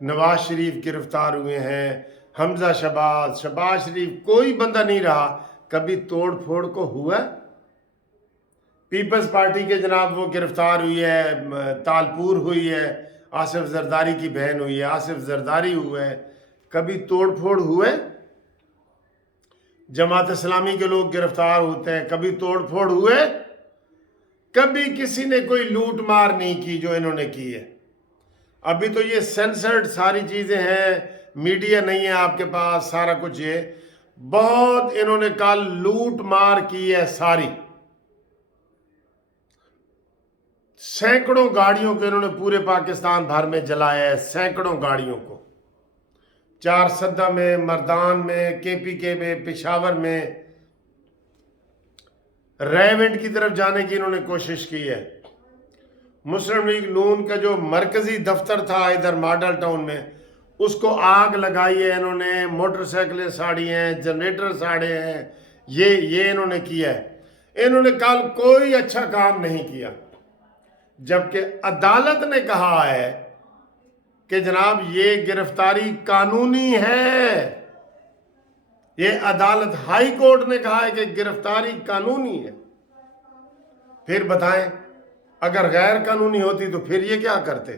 نواز شریف گرفتار ہوئے ہیں، حمزہ شہباز شریف، کوئی بندہ نہیں رہا کبھی توڑ پھوڑ کو ہوا؟ پیپلز پارٹی کے جناب وہ گرفتار ہوئی ہے، تالپور ہوئی ہے، آصف زرداری کی بہن ہوئی ہے، آصف زرداری ہوئے ہے، کبھی توڑ پھوڑ ہوئے؟ جماعت اسلامی کے لوگ گرفتار ہوتے ہیں، کبھی توڑ پھوڑ ہوئے؟ کبھی کسی نے کوئی لوٹ مار نہیں کی جو انہوں نے کی ہے۔ ابھی تو یہ سینسرڈ ساری چیزیں ہیں، میڈیا نہیں ہے آپ کے پاس، سارا کچھ یہ بہت انہوں نے کل لوٹ مار کی ہے ساری، سینکڑوں گاڑیوں کو انہوں نے پورے پاکستان بھر میں جلایا ہے، سینکڑوں گاڑیوں کو، چارسدہ میں، مردان میں، کے پی کے میں، پشاور میں، ریونڈ کی طرف جانے کی انہوں نے کوشش کی ہے۔ مسلم لیگ نون کا جو مرکزی دفتر تھا ادھر ماڈل ٹاؤن میں، اس کو آگ لگائی ہے انہوں نے، موٹر سائیکلیں ساڑی ہیں، جنریٹر ساڑے ہیں، یہ انہوں نے کیا ہے۔ انہوں نے کل کوئی اچھا کام نہیں کیا، جبکہ عدالت نے کہا ہے کہ جناب یہ گرفتاری قانونی ہے، یہ عدالت ہائی کورٹ نے کہا ہے کہ گرفتاری قانونی ہے۔ پھر بتائیں اگر غیر قانونی ہوتی تو پھر یہ کیا کرتے؟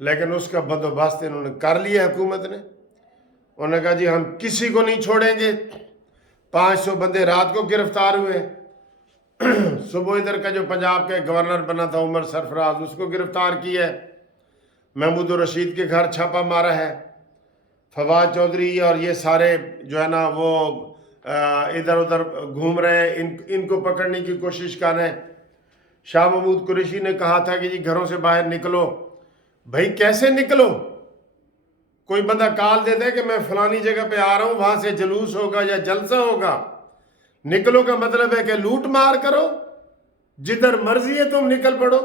لیکن اس کا بندوبست انہوں نے کر لیا حکومت نے، انہوں نے کہا جی ہم کسی کو نہیں چھوڑیں گے۔ 500 بندے رات کو گرفتار ہوئے، صبح ادھر کا جو پنجاب کا گورنر بنا تھا عمر سرفراز، اس کو گرفتار کیا ہے، محمود الرشید کے گھر چھاپا مارا ہے، فواد چودھری اور یہ سارے جو ہے نا وہ ادھر ادھر گھوم رہے ہیں، ان کو پکڑنے کی کوشش کر رہے ہیں۔ شاہ محمود قریشی نے کہا تھا کہ جی گھروں سے باہر نکلو، بھائی کیسے نکلو؟ کوئی بندہ کال دیتا ہے کہ میں فلانی جگہ پہ آ رہا ہوں، وہاں سے جلوس ہوگا یا جلسہ ہوگا، نکلو کا مطلب ہے کہ لوٹ مار کرو، جدھر مرضی ہے تم نکل پڑو۔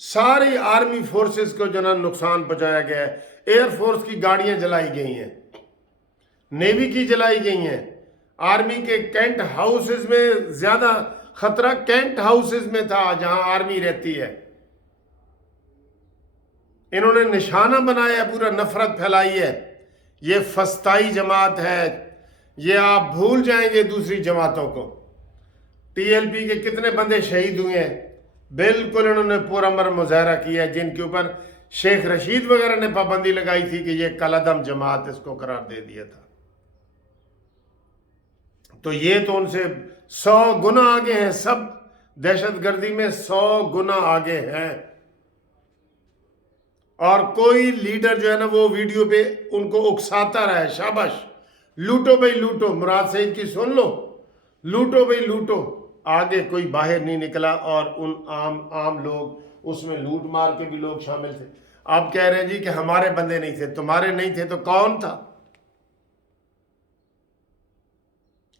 ساری آرمی فورسز کو جناب نقصان پہنچایا گیا ہے، ایئر فورس کی گاڑیاں جلائی گئی ہیں، نیوی کی جلائی گئی ہیں، آرمی کے کینٹ ہاؤسز میں زیادہ خطرہ کینٹ ہاؤسز میں تھا جہاں آرمی رہتی ہے۔ انہوں نے نشانہ بنایا، پورا نفرت پھیلائی ہے۔ یہ فسطائی جماعت ہے، یہ آپ بھول جائیں گے دوسری جماعتوں کو۔ ٹی ایل پی کے کتنے بندے شہید ہوئے ہیں، بالکل انہوں نے پورا مظاہرہ کیا ہے، جن کے اوپر شیخ رشید وغیرہ نے پابندی لگائی تھی کہ یہ کالعدم جماعت اس کو قرار دے دیا تھا۔ تو یہ تو ان سے 100 گنا آگے ہیں، سب دہشت گردی میں 100 گنا آگے ہیں۔ اور کوئی لیڈر جو ہے نا وہ ویڈیو پہ ان کو اکساتا رہا ہے، شاباش لوٹو بھائی لوٹو، مراد سعید کی سن لو، لوٹو بھائی لوٹو، آگے کوئی باہر نہیں نکلا، اور ان عام لوگ اس میں لوٹ مار کے بھی لوگ شامل تھے۔ آپ کہہ رہے ہیں جی کہ ہمارے بندے نہیں تھے، تمہارے نہیں تھے تو کون تھا؟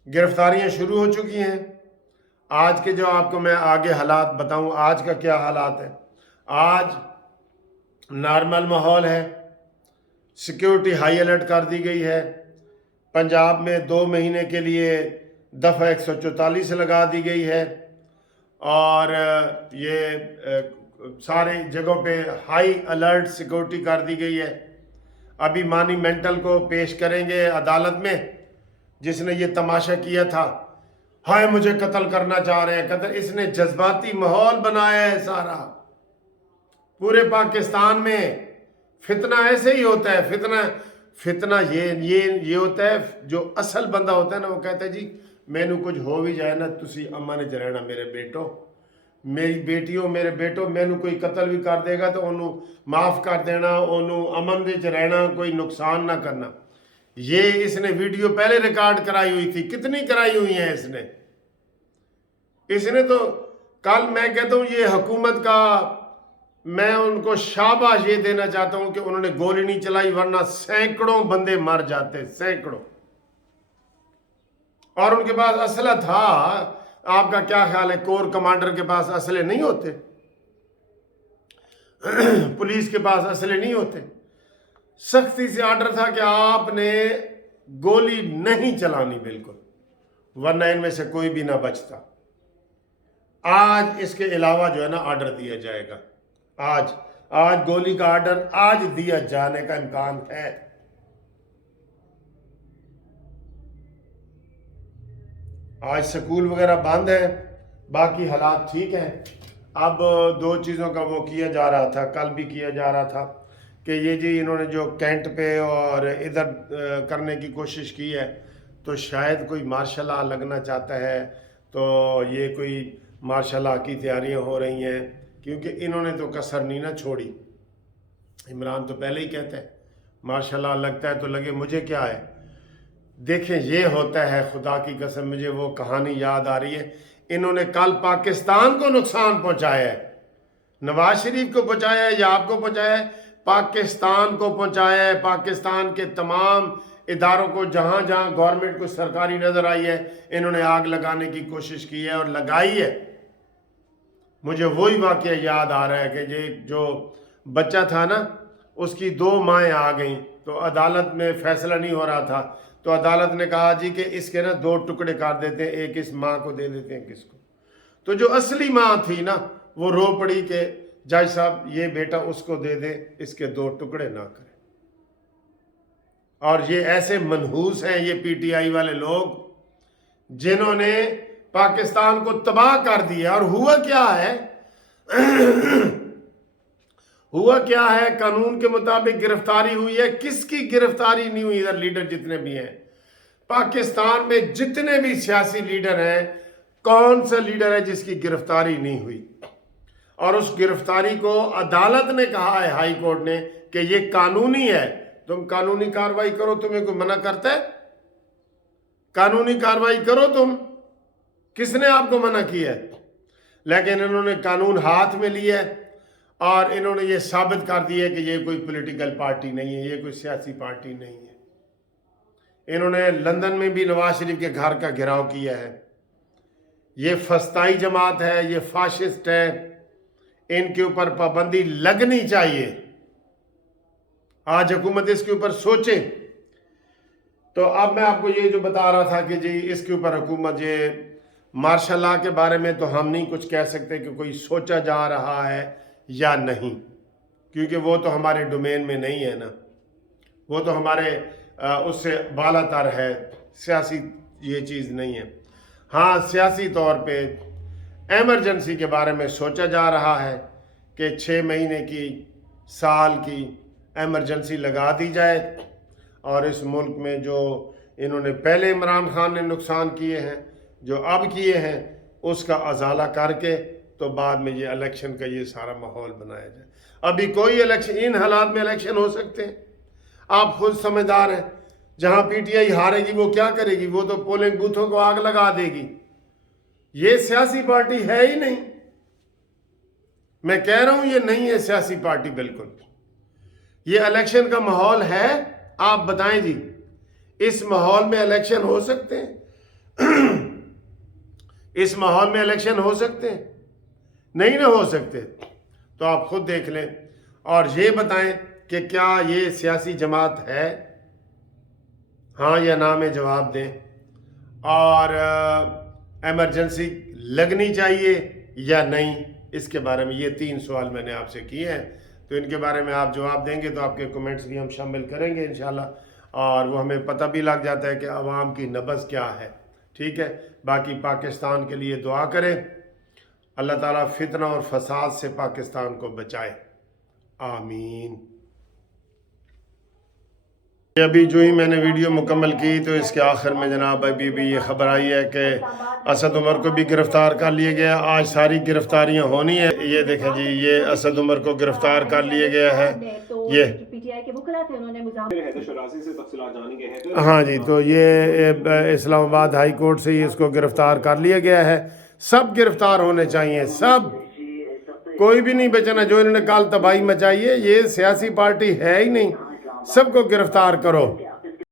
گرفتاریاں شروع ہو چکی ہیں۔ آج کے جو آپ کو میں آگے حالات بتاؤں، آج کا کیا حالات ہے؟ آج نارمل ماحول ہے، سیکیورٹی ہائی الرٹ کر دی گئی ہے، پنجاب میں 2 مہینے کے لیے دفعہ 144 لگا دی گئی ہے، اور یہ سارے جگہوں پہ ہائی الرٹ سیکیورٹی کر دی گئی ہے۔ ابھی مانیمنٹل کو پیش کریں گے عدالت میں، جس نے یہ تماشا کیا تھا، ہائے مجھے قتل کرنا چاہ رہے ہیں، قتل، اس نے جذباتی ماحول بنایا ہے سارا پورے پاکستان میں۔ فتنہ ایسے ہی ہوتا ہے، فتنہ یہ ہوتا ہے، جو اصل بندہ ہوتا ہے نا وہ کہتا ہے جی مینوں کچھ ہو بھی جائے نا تسی امن وچ رہنا، میرے بیٹو، میری بیٹیوں، میرے بیٹو، مینوں کوئی قتل بھی کر دے گا تو انہوں معاف کر دینا، انہوں امن وچ رہنا، کوئی نقصان نہ کرنا۔ یہ اس نے ویڈیو پہلے ریکارڈ کرائی ہوئی تھی، کتنی کرائی ہوئی ہیں اس نے تو کل میں کہتا ہوں یہ حکومت کا، میں ان کو شاباش یہ دینا چاہتا ہوں کہ انہوں نے گولی نہیں چلائی، ورنہ سینکڑوں بندے مر جاتے، سینکڑوں۔ اور ان کے پاس اسلحہ تھا، آپ کا کیا خیال ہے کور کمانڈر کے پاس اسلحے نہیں ہوتے؟ پولیس کے پاس اسلحے نہیں ہوتے؟ سختی سے آرڈر تھا کہ آپ نے گولی نہیں چلانی بالکل، ورنہ ان میں سے کوئی بھی نہ بچتا۔ آج اس کے علاوہ جو ہے نا آرڈر دیا جائے گا، آج گولی کا آرڈر آج دیا جانے کا امکان ہے۔ آج سکول وغیرہ بند ہیں، باقی حالات ٹھیک ہیں۔ اب دو چیزوں کا وہ کیا جا رہا تھا، کل بھی کیا جا رہا تھا کہ یہ جی انہوں نے جو کینٹ پہ اور ادھر کرنے کی کوشش کی ہے تو شاید کوئی مارشل لا لگنا چاہتا ہے، تو یہ کوئی مارشل لا کی تیاریاں ہو رہی ہیں، کیونکہ انہوں نے تو کسر نہیں نہ چھوڑی۔ عمران تو پہلے ہی کہتا ہے مارشل لا لگتا ہے تو لگے مجھے کیا ہے۔ دیکھیں یہ ہوتا ہے، خدا کی قسم مجھے وہ کہانی یاد آ رہی ہے، انہوں نے کل پاکستان کو نقصان پہنچایا ہے، نواز شریف کو پہنچایا ہے یا آپ کو پہنچایا ہے؟ پاکستان کو پہنچایا ہے، پاکستان کے تمام اداروں کو، جہاں جہاں گورنمنٹ کو سرکاری نظر آئی ہے انہوں نے آگ لگانے کی کوشش کی ہے اور لگائی ہے۔ مجھے وہی واقعہ یاد آ رہا ہے کہ یہ جو بچہ تھا نا، اس کی 2 مائیں آ گئیں تو عدالت میں فیصلہ نہیں ہو رہا تھا، تو عدالت نے کہا جی کہ اس کے نا 2 ٹکڑے کر دیتے ہیں، ایک اس ماں کو دے دیتے ہیں کس کو۔ تو جو اصلی ماں تھی نا وہ رو پڑی کہ جج صاحب یہ بیٹا اس کو دے دے، اس کے 2 ٹکڑے نہ کرے۔ اور یہ ایسے منحوس ہیں یہ پی ٹی آئی والے لوگ جنہوں نے پاکستان کو تباہ کر دیا۔ اور ہوا کیا ہے؟ ہوا کیا ہے؟ قانون کے مطابق گرفتاری ہوئی ہے۔ کس کی گرفتاری نہیں ہوئی؟ ادھر لیڈر جتنے بھی ہیں پاکستان میں، جتنے بھی سیاسی لیڈر ہیں، کون سا لیڈر ہے جس کی گرفتاری نہیں ہوئی؟ اور اس گرفتاری کو عدالت نے کہا ہے، ہائی کورٹ نے، کہ یہ قانونی ہے، تم قانونی کارروائی کرو، تمہیں کوئی منع کرتا ہے؟ قانونی کارروائی کرو تم، کس نے آپ کو منع کیا ہے؟ لیکن انہوں نے قانون ہاتھ میں لیا ہے اور انہوں نے یہ ثابت کر دیا کہ یہ کوئی پولیٹیکل پارٹی نہیں ہے، یہ کوئی سیاسی پارٹی نہیں ہے۔ انہوں نے لندن میں بھی نواز شریف کے گھر کا گھراؤ کیا ہے۔ یہ فسطائی جماعت ہے، یہ فاشسٹ ہے، ان کے اوپر پابندی لگنی چاہیے۔ آج حکومت اس کے اوپر سوچے۔ تو اب میں آپ کو یہ جو بتا رہا تھا کہ جی اس کے اوپر حکومت، یہ مارشل لا کے بارے میں تو ہم نہیں کچھ کہہ سکتے کہ کوئی سوچا جا رہا ہے یا نہیں، کیونکہ وہ تو ہمارے ڈومین میں نہیں ہے نا، وہ تو ہمارے اس سے بالا تر ہے، سیاسی یہ چیز نہیں ہے۔ ہاں سیاسی طور پہ ایمرجنسی کے بارے میں سوچا جا رہا ہے کہ 6 مہینے کی، سال کی ایمرجنسی لگا دی جائے، اور اس ملک میں جو انہوں نے پہلے عمران خان نے نقصان کیے ہیں، جو اب کیے ہیں، اس کا ازالہ کر کے تو بعد میں یہ الیکشن کا یہ سارا ماحول بنایا جائے۔ ابھی کوئی الیکشن، ان حالات میں الیکشن ہو سکتے ہیں؟ آپ خود سمجھدار ہیں۔ جہاں پی ٹی آئی ہارے گی وہ کیا کرے گی؟ وہ تو پولنگ بوتھوں کو آگ لگا دے گی۔ یہ سیاسی پارٹی ہے ہی نہیں۔ میں کہہ رہا ہوں یہ نہیں ہے سیاسی پارٹی بالکل۔ یہ الیکشن کا ماحول ہے؟ آپ بتائیں جی، اس ماحول میں الیکشن ہو سکتے ہیں؟ اس ماحول میں الیکشن ہو سکتے ہیں؟ نہیں نہ ہو سکتے۔ تو آپ خود دیکھ لیں اور یہ بتائیں کہ کیا یہ سیاسی جماعت ہے؟ ہاں یا نہ میں جواب دیں۔ اور ایمرجنسی لگنی چاہیے یا نہیں، اس کے بارے میں یہ 3 سوال میں نے آپ سے کیے ہیں، تو ان کے بارے میں آپ جواب دیں گے تو آپ کے کمنٹس بھی ہم شامل کریں گے انشاءاللہ، اور وہ ہمیں پتہ بھی لگ جاتا ہے کہ عوام کی نبض کیا ہے۔ ٹھیک ہے، باقی پاکستان کے لیے دعا کریں، اللہ تعالیٰ فتنہ اور فساد سے پاکستان کو بچائے، آمین۔ ابھی جو ہی میں نے ویڈیو مکمل کی تو اس کے آخر میں جناب ابھی بھی یہ خبر آئی ہے کہ اسد عمر کو بھی گرفتار کر لیا گیا۔ آج ساری گرفتاریاں ہونی ہیں۔ یہ دیکھیں جی، یہ اسد عمر کو گرفتار کر لیا گیا ہے۔ یہ ہاں جی، تو یہ اسلام آباد ہائی کورٹ سے ہی اس کو گرفتار کر لیا گیا ہے۔ سب گرفتار ہونے چاہیے، سب، کوئی بھی نہیں بچنا۔ جو انہوں نے کل تباہی مچائی ہے، یہ سیاسی پارٹی ہے ہی نہیں، سب کو گرفتار کرو۔